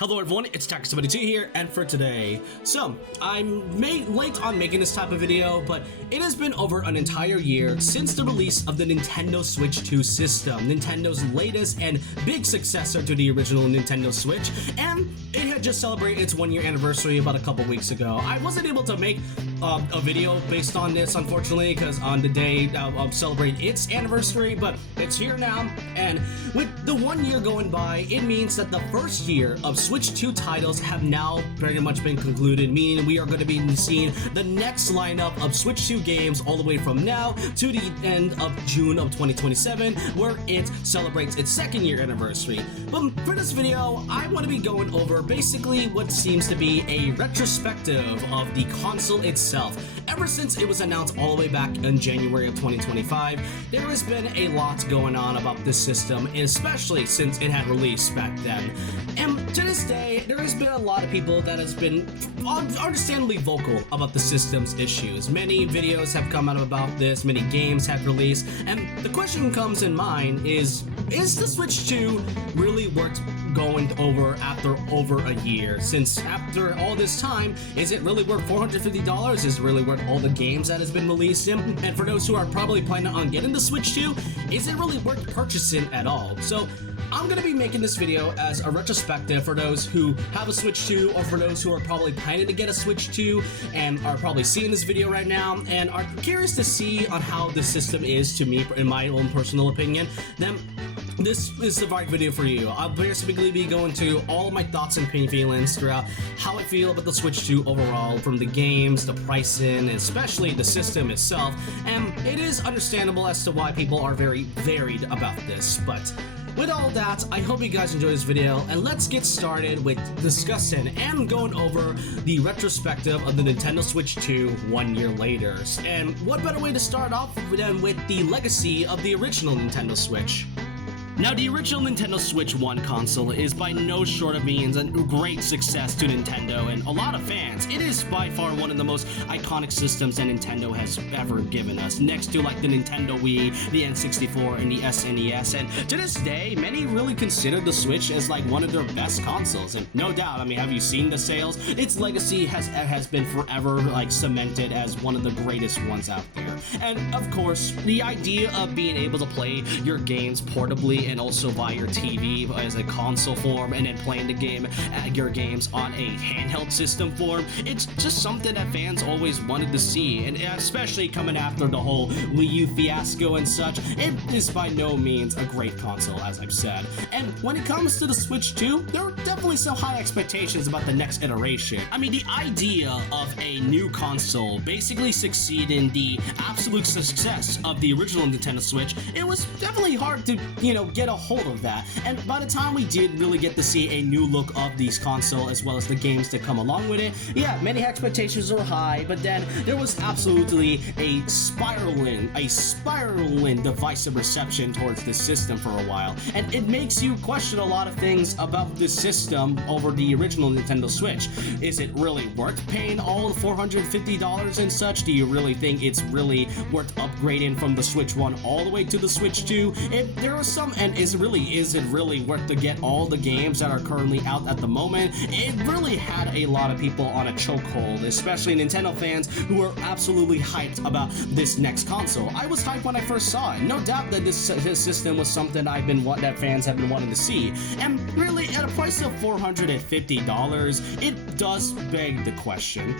Hello everyone, it's Tax72 here, and for today, I'm late on making this type of video, but it has been over an entire year since the release of the Nintendo Switch 2 system, Nintendo's latest and big successor to the original Nintendo Switch, and it had just celebrated its 1 year anniversary about a couple weeks ago. I wasn't able to make a video based on this, unfortunately, because on the day I'll celebrate its anniversary, but it's here now, and with the 1 year going by, it means that the first year of Switch 2 titles have now pretty much been concluded, meaning we are going to be seeing the next lineup of Switch 2 games all the way from now to the end of June of 2027, where it celebrates its second year anniversary. But for this video, I want to be going over basically what seems to be a retrospective of the console itself. Ever since it was announced all the way back in January of 2025, there has been a lot going on about this system, especially since it had released back then. And to this day, there has been a lot of people that has been understandably vocal about the system's issues. Many videos have come out about this, many games have released, and the question comes in mind is the Switch 2 really worth going over after over a year? Since after all this time, is it really worth $450? Is it really worth all the games that has been released in? And for those who are probably planning on getting the Switch 2, is it really worth purchasing at all? So I'm going to be making this video as a retrospective for those who have a Switch 2, or for those who are probably planning to get a Switch 2 and are probably seeing this video right now and are curious to see on how the system is to me, in my own personal opinion. Then this is the right video for you. I'll basically be going to all of my thoughts and feelings throughout how I feel about the Switch 2 overall, from the games, the pricing, and especially the system itself. And it is understandable as to why people are very varied about this, but with all that, I hope you guys enjoy this video, and let's get started with discussing and going over the retrospective of the Nintendo Switch 2 1 year later. And what better way to start off than with the legacy of the original Nintendo Switch? Now, the original Nintendo Switch 1 console is by no short of means a great success to Nintendo and a lot of fans. It is by far one of the most iconic systems that Nintendo has ever given us, next to like the Nintendo Wii, the N64, and the SNES. And to this day, many really consider the Switch as like one of their best consoles. And no doubt, I mean, have you seen the sales? Its legacy has been forever like cemented as one of the greatest ones out there. And of course, the idea of being able to play your games portably and also via your TV as a console form, and then playing the game, your games on a handheld system form, it's just something that fans always wanted to see, and especially coming after the whole Wii U fiasco and such, it is by no means a great console, as I've said. And when it comes to the Switch 2, there are definitely some high expectations about the next iteration. I mean, the idea of a new console basically succeeding the absolute success of the original Nintendo Switch, it was definitely hard to, get a hold of that. And by the time we did really get to see a new look of these console as well as the games that come along with it, yeah, many expectations were high, but then there was absolutely a spiraling divisive reception towards this system for a while, and it makes you question a lot of things about this system over the original Nintendo Switch. Is it really worth paying all the $450 and such? Do you really think it's really worth upgrading from the Switch 1 all the way to the Switch 2? If there are some, and is it really worth to get all the games that are currently out at the moment? It really had a lot of people on a chokehold, especially Nintendo fans who were absolutely hyped about this next console. I was hyped when I first saw it. No doubt that this system was something that fans have been wanting to see. And really, at a price of $450, it does beg the question.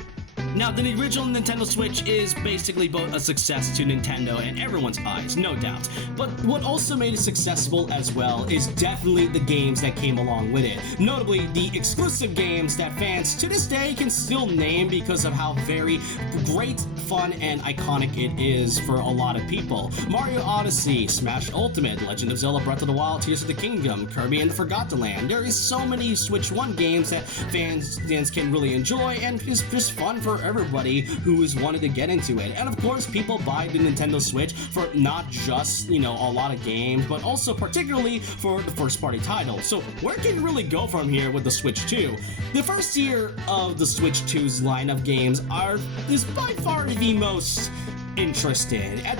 Now, the original Nintendo Switch is basically both a success to Nintendo and everyone's eyes, no doubt. But what also made it successful as well is definitely the games that came along with it. Notably, the exclusive games that fans to this day can still name because of how very great, fun, and iconic it is for a lot of people. Mario Odyssey, Smash Ultimate, Legend of Zelda Breath of the Wild, Tears of the Kingdom, Kirby and the Forgotten Land. There is so many Switch 1 games that fans can really enjoy, and it's just fun for everybody who has wanted to get into it. And of course, people buy the Nintendo Switch for not just, a lot of games, but also particularly for the first party titles. So where can you really go from here with the Switch 2? The first year of the Switch 2's line of games is by far the most interested. At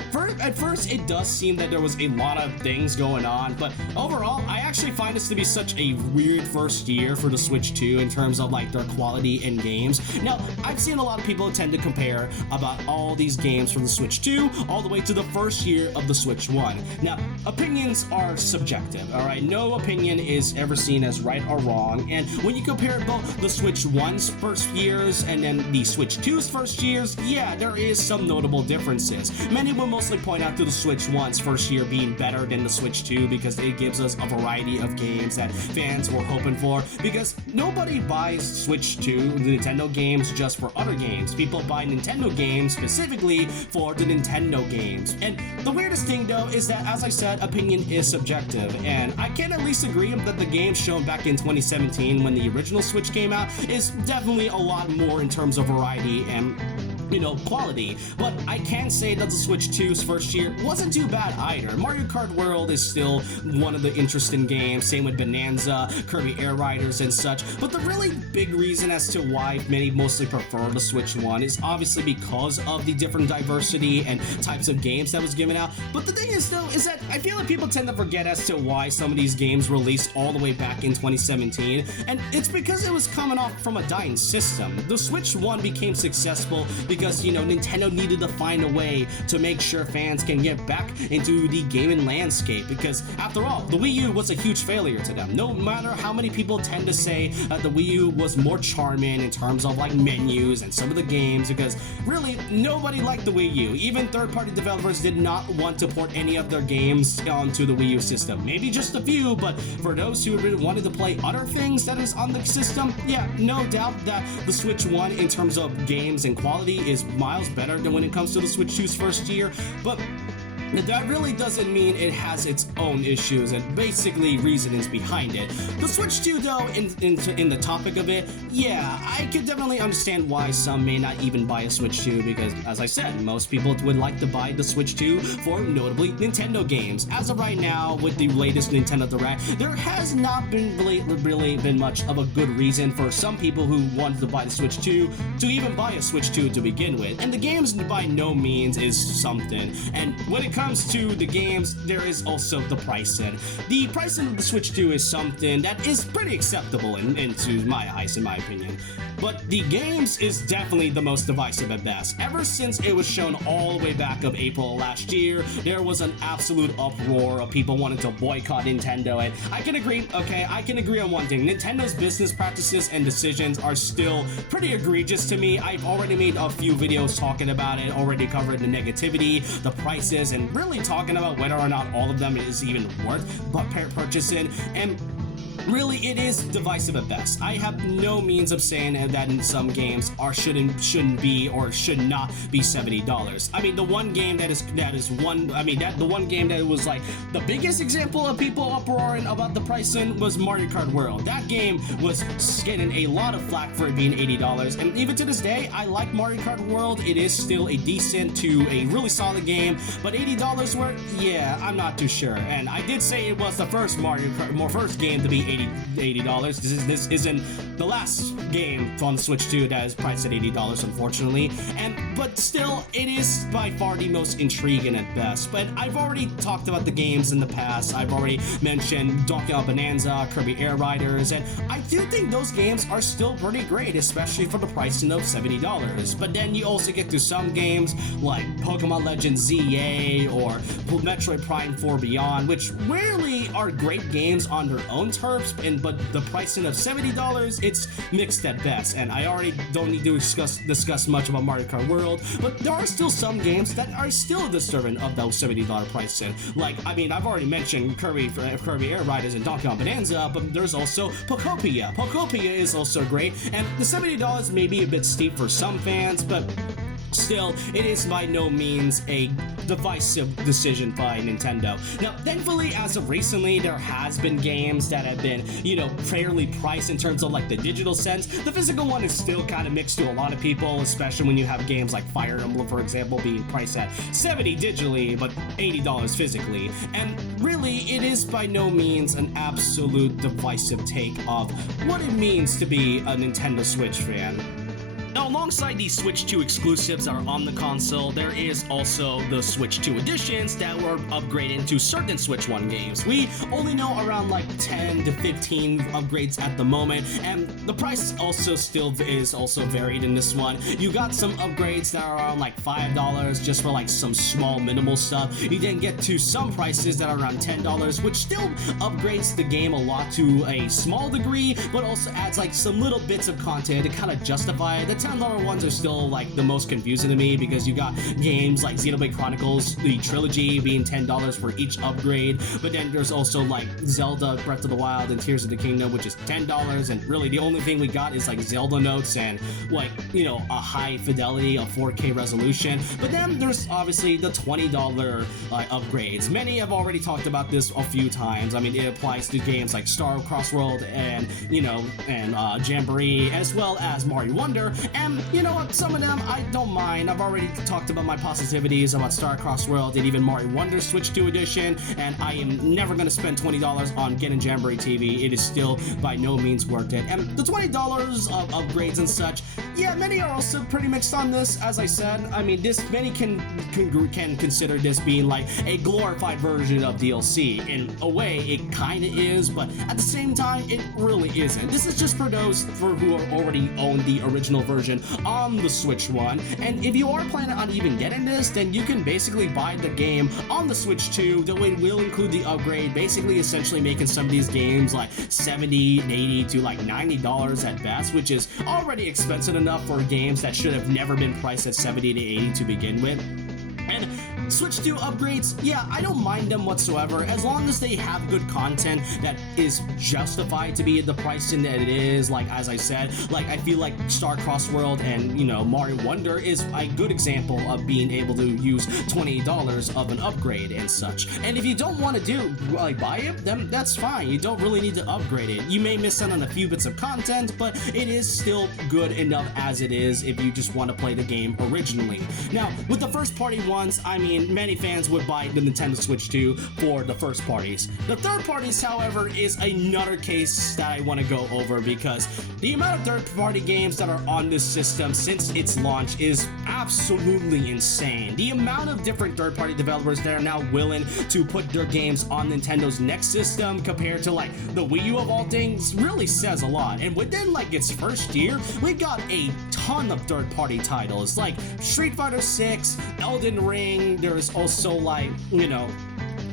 first, it does seem that there was a lot of things going on, but overall, I actually find this to be such a weird first year for the Switch 2 in terms of like their quality in games. Now, I've seen a lot of people tend to compare about all these games from the Switch 2 all the way to the first year of the Switch 1. Now, opinions are subjective, all right? No opinion is ever seen as right or wrong, and when you compare both the Switch 1's first years and then the Switch 2's first years, yeah, there is some notable differences. Many will mostly point out to the Switch 1's first year being better than the Switch 2 because it gives us a variety of games that fans were hoping for, because nobody buys Switch 2, the Nintendo games, just for other games. People buy Nintendo games specifically for the Nintendo games. And the weirdest thing though is that, as I said, opinion is subjective, and I can at least agree that the games shown back in 2017 when the original Switch came out is definitely a lot more in terms of variety and, you know, quality. But I can say that the Switch 2's first year wasn't too bad either. Mario Kart World is still one of the interesting games, same with Bonanza, Kirby Air Riders and such. But the really big reason as to why many mostly prefer the Switch 1 is obviously because of the different diversity and types of games that was given out. But the thing is though, is that I feel like people tend to forget as to why some of these games released all the way back in 2017, and it's because it was coming off from a dying system. The Switch 1 became successful because, you know, Nintendo needed to find a way to make sure fans can get back into the gaming landscape, because after all, the Wii U was a huge failure to them. No matter how many people tend to say that the Wii U was more charming in terms of like menus and some of the games, because really nobody liked the Wii U. Even third-party developers did not want to port any of their games onto the Wii U system. Maybe just a few, but for those who really wanted to play other things that is on the system, yeah, no doubt that the Switch 1 in terms of games and quality is miles better than when it comes to the Switch 2's first year. But that really doesn't mean it has its own issues and basically reasonings behind it. The Switch 2 though, in the topic of it, yeah, I could definitely understand why some may not even buy a Switch 2, because as I said, most people would like to buy the Switch 2 for notably Nintendo games. As of right now, with the latest Nintendo Direct, there has not been really been much of a good reason for some people who wanted to buy the Switch 2 to even buy a Switch 2 to begin with. And the games by no means is something. And when it comes to the games, there is also the pricing. The pricing of the Switch 2 is something that is pretty acceptable into my eyes, in my opinion. But the games is definitely the most divisive at best. Ever since it was shown all the way back of April last year, there was an absolute uproar of people wanting to boycott Nintendo, and I can agree, okay, I can agree on one thing. Nintendo's business practices and decisions are still pretty egregious to me. I've already made a few videos talking about it, already covered the negativity, the prices, and really talking about whether or not all of them is even worth purchasing, and really, it is divisive at best. I have no means of saying that in some games shouldn't be or should not be $70. I mean, the one game the one game that was like the biggest example of people uproaring about the pricing was Mario Kart World. That game was getting a lot of flack for it being $80, and even to this day, I like Mario Kart World. It is still a decent to a really solid game, but $80 worth, yeah, I'm not too sure. And I did say it was the first first game to be $80. This isn't the last game on the Switch 2 that is priced at $80, unfortunately. But still, it is by far the most intriguing at best. But I've already talked about the games in the past. I've already mentioned Donkey Kong Bonanza, Kirby Air Riders, and I do think those games are still pretty great, especially for the pricing of $70. But then you also get to some games like Pokemon Legends ZA or Metroid Prime 4 Beyond, which rarely are great games on their own terms, but the pricing of $70, it's mixed at best. And I already don't need to discuss much about Mario Kart World, but there are still some games that are still deserving of those $70 pricing. Like, I mean, I've already mentioned Kirby Air Riders and Donkey Kong Bonanza, but there's also Pokopia. Pokopia is also great, and the $70 may be a bit steep for some fans, but still, it is by no means a divisive decision by Nintendo. Now, thankfully, as of recently, there has been games that have been, you know, fairly priced in terms of like the digital sense. The physical one is still kind of mixed to a lot of people, especially when you have games like Fire Emblem, for example, being priced at $70 digitally, but $80 physically. And really, it is by no means an absolute divisive take of what it means to be a Nintendo Switch fan. Now, alongside the Switch 2 exclusives that are on the console, there is also the Switch 2 editions that were upgraded to certain Switch 1 games. We only know around like 10 to 15 upgrades at the moment, and the price is also varied in this one. You got some upgrades that are around like $5 just for like some small minimal stuff. You then get to some prices that are around $10, which still upgrades the game a lot to a small degree, but also adds like some little bits of content to kind of justify it. The $10 ones are still like the most confusing to me because you got games like Xenoblade Chronicles, the trilogy being $10 for each upgrade, but then there's also like Zelda Breath of the Wild and Tears of the Kingdom, which is $10, and really the only thing we got is like Zelda notes and like, you know, a high fidelity, a 4K resolution. But then there's obviously the $20 upgrades. Many have already talked about this a few times. I mean, it applies to games like Star Cross World and, you know, and Jamboree, as well as Mario Wonder. And you know what, some of them I don't mind. I've already talked about my positivities about Star Cross World and even Mario Wonder Switch 2 edition, and I am never going to spend $20 on getting Jamboree TV. It is still by no means worth it. And the $20 of upgrades and such, yeah, many are also pretty mixed on this. As I said, I mean, many can consider this being like a glorified version of DLC. In a way, it kind of is, but at the same time, it really isn't. This is just for those who already own the original version on the Switch 1, and if you are planning on even getting this, then you can basically buy the game on the Switch 2. That way, it will include the upgrade, basically essentially making some of these games like $70, $80 to like $90 at best, which is already expensive enough for games that should have never been priced at $70 to $80 to begin with. And Switch 2 upgrades, yeah, I don't mind them whatsoever, as long as they have good content that is justified to be the pricing that it is. Like, as I said, like, I feel like Star Cross World and, you know, Mario Wonder is a good example of being able to use $20 of an upgrade and such. And if you don't want to buy it, then that's fine. You don't really need to upgrade it. You may miss out on a few bits of content, but it is still good enough as it is if you just want to play the game originally. Now, with the first party ones, I mean, many fans would buy the Nintendo Switch 2 for the first parties. The third parties, however, is another case that I want to go over, because the amount of third-party games that are on this system since its launch is absolutely insane. The amount of different third-party developers that are now willing to put their games on Nintendo's next system compared to like the Wii U of all things really says a lot. And within like its first year, we got a ton of third-party titles like Street Fighter 6, Elden Ring. There's also like, you know,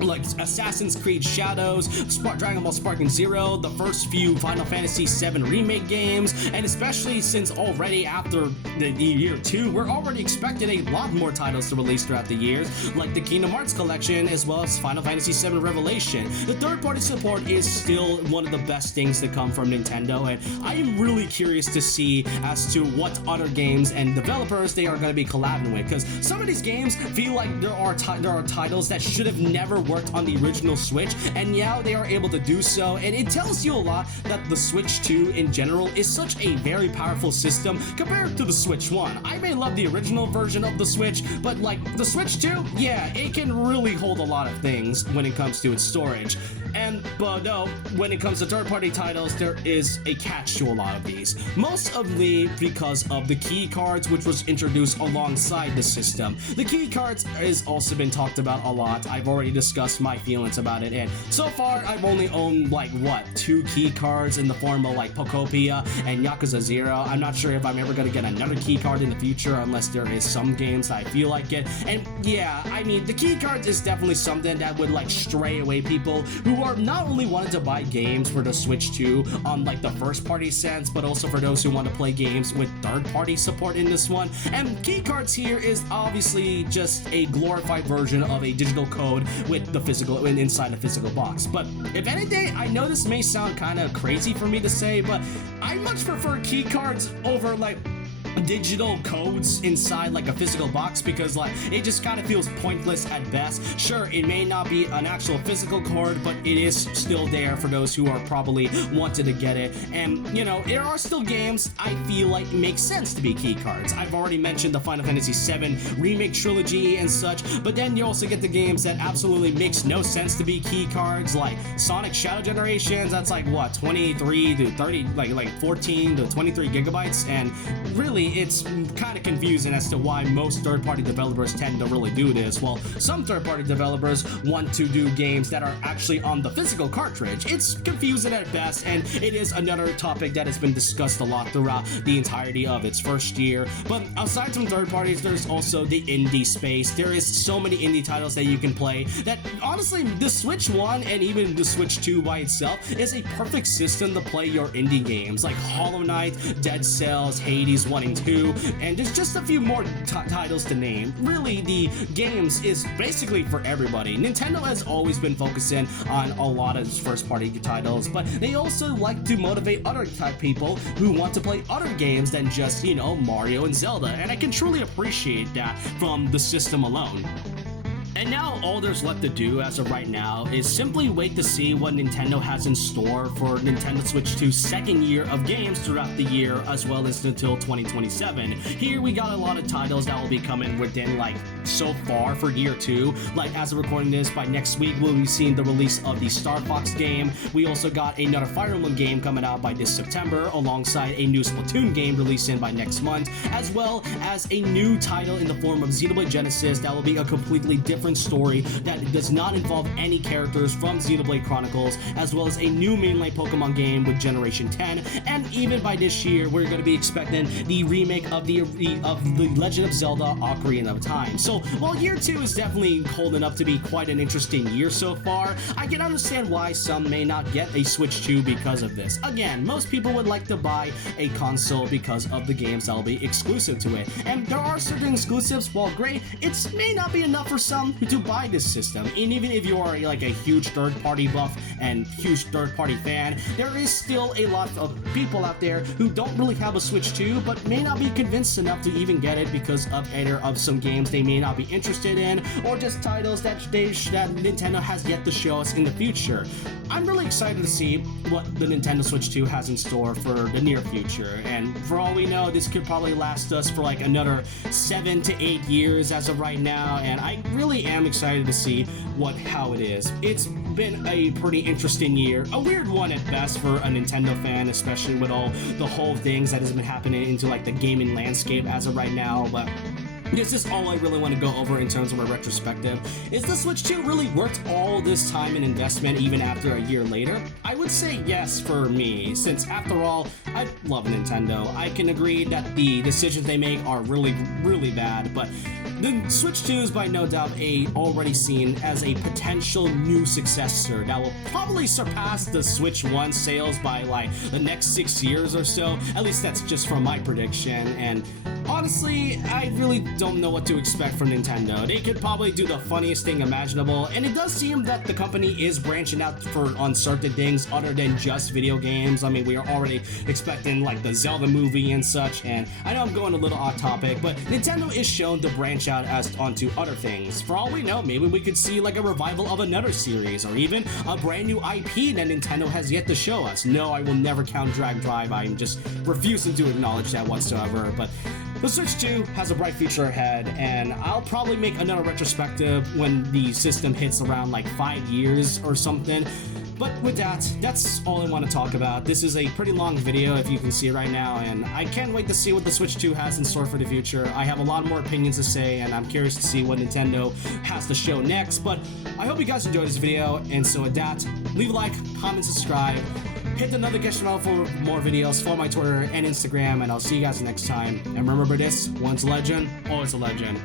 like Assassin's Creed Shadows, Dragon Ball Sparking Zero, the first few Final Fantasy VII Remake games, and especially since already after the year 2, we're already expected a lot more titles to release throughout the years, like the Kingdom Hearts collection, as well as Final Fantasy VII Revelation. The third-party support is still one of the best things to come from Nintendo, and I am really curious to see as to what other games and developers they are going to be collabing with, because some of these games feel like there are titles that should have never worked on the original Switch, and now they are able to do so, and it tells you a lot that the Switch 2 in general is such a very powerful system compared to the Switch 1. I may love the original version of the Switch, but like the Switch 2, yeah, it can really hold a lot of things when it comes to its storage. But no, when it comes to third-party titles, there is a catch to a lot of these. Mostly because of the key cards, which was introduced alongside the system. The key cards has also been talked about a lot. I've already discussed my feelings about it, and so far I've only owned like, what, 2 key cards in the form of like Pokopia and Yakuza 0. I'm not sure if I'm ever going to get another key card in the future unless there is some games that I feel like it. And yeah, I mean, the key cards is definitely something that would like stray away people who are not only wanting to buy games for the Switch 2 on like the first party sense, but also for those who want to play games with third party support in this one. And key cards here is obviously just a glorified version of a digital code with the physical inside the physical box. But if anything, I know this may sound kind of crazy for me to say, but I much prefer key cards over like digital codes inside like a physical box, because like it just kind of feels pointless at best. Sure, it may not be an actual physical card, but it is still there for those who are probably wanted to get it. And you know, there are still games I feel like make sense to be key cards. I've already mentioned the Final Fantasy VII Remake trilogy and such, but then you also get the games that absolutely makes no sense to be key cards, like Sonic Shadow Generations. That's like what, 23 to 30, like 14 to 23 gigabytes, and really honestly, it's kind of confusing as to why most third-party developers tend to really do this, while some third-party developers want to do games that are actually on the physical cartridge. It's confusing at best, and it is another topic that has been discussed a lot throughout the entirety of its first year. But aside from third parties, there's also the indie space. There is so many indie titles that you can play that honestly, the Switch 1 and even the Switch 2 by itself is a perfect system to play your indie games like Hollow Knight, Dead Cells, Hades 1 and 2, and there's just a few more titles to name. Really, the games is basically for everybody. Nintendo has always been focusing on a lot of first-party titles, but they also like to motivate other type people who want to play other games than just, you know, Mario and Zelda, and I can truly appreciate that from the system alone. And now all there's left to do as of right now is simply wait to see what Nintendo has in store for Nintendo Switch 2's second year of games throughout the year, as well as until 2027. Here we got a lot of titles that will be coming within, like, so far for year 2. Like, as of recording this, by next week we'll be seeing the release of the Star Fox game. We also got another Fire Emblem game coming out by this September, alongside a new Splatoon game releasing by next month, as well as a new title in the form of Xenoblade Genesis that will be a completely different story that does not involve any characters from Xenoblade Chronicles, as well as a new mainline Pokemon game with Generation 10, and even by this year we're going to be expecting the remake of the Legend of Zelda Ocarina of Time. So while year 2 is definitely holding up to be quite an interesting year so far, I can understand why some may not get a Switch 2 because of this. Again, most people would like to buy a console because of the games that will be exclusive to it, and there are certain exclusives. While great, it may not be enough for some to buy this system. And even if you are like a huge third-party buff and huge third-party fan, there is still a lot of people out there who don't really have a Switch 2 but may not be convinced enough to even get it because of either of some games they may not be interested in, or just titles that Nintendo has yet to show us in the future. I'm really excited to see what the Nintendo Switch 2 has in store for the near future, and for all we know, this could probably last us for like another 7 to 8 years as of right now, and I really am excited to see how it is. It's been a pretty interesting year, a weird one at best for a Nintendo fan, especially with all the whole things that has been happening into like the gaming landscape as of right now, but this is all I really want to go over in terms of a retrospective. Is the Switch 2 really worth all this time and investment even after a year later? I would say yes for me, since after all, I love Nintendo. I can agree that the decisions they make are really, really bad, but the Switch 2 is by no doubt already seen as a potential new successor that will probably surpass the Switch 1 sales by like the next 6 years or so. At least that's just from my prediction, and honestly, I really don't know what to expect from Nintendo. They could probably do the funniest thing imaginable, and it does seem that the company is branching out on certain things other than just video games. I mean, we are already expecting like the Zelda movie and such, and I know I'm going a little off topic, but Nintendo is shown to branch out onto other things. For all we know, maybe we could see like a revival of another series, or even a brand new IP that Nintendo has yet to show us. No, I will never count Drag Drive. I'm just refusing to acknowledge that whatsoever, but the Switch 2 has a bright future ahead, and I'll probably make another retrospective when the system hits around like 5 years or something. But with that, that's all I want to talk about. This is a pretty long video, if you can see right now, and I can't wait to see what the Switch 2 has in store for the future. I have a lot more opinions to say, and I'm curious to see what Nintendo has to show next, but I hope you guys enjoyed this video, and so with that, leave a like, comment, subscribe, hit the notification bell for more videos, follow my Twitter and Instagram, and I'll see you guys next time. And remember this, once a legend, always a legend.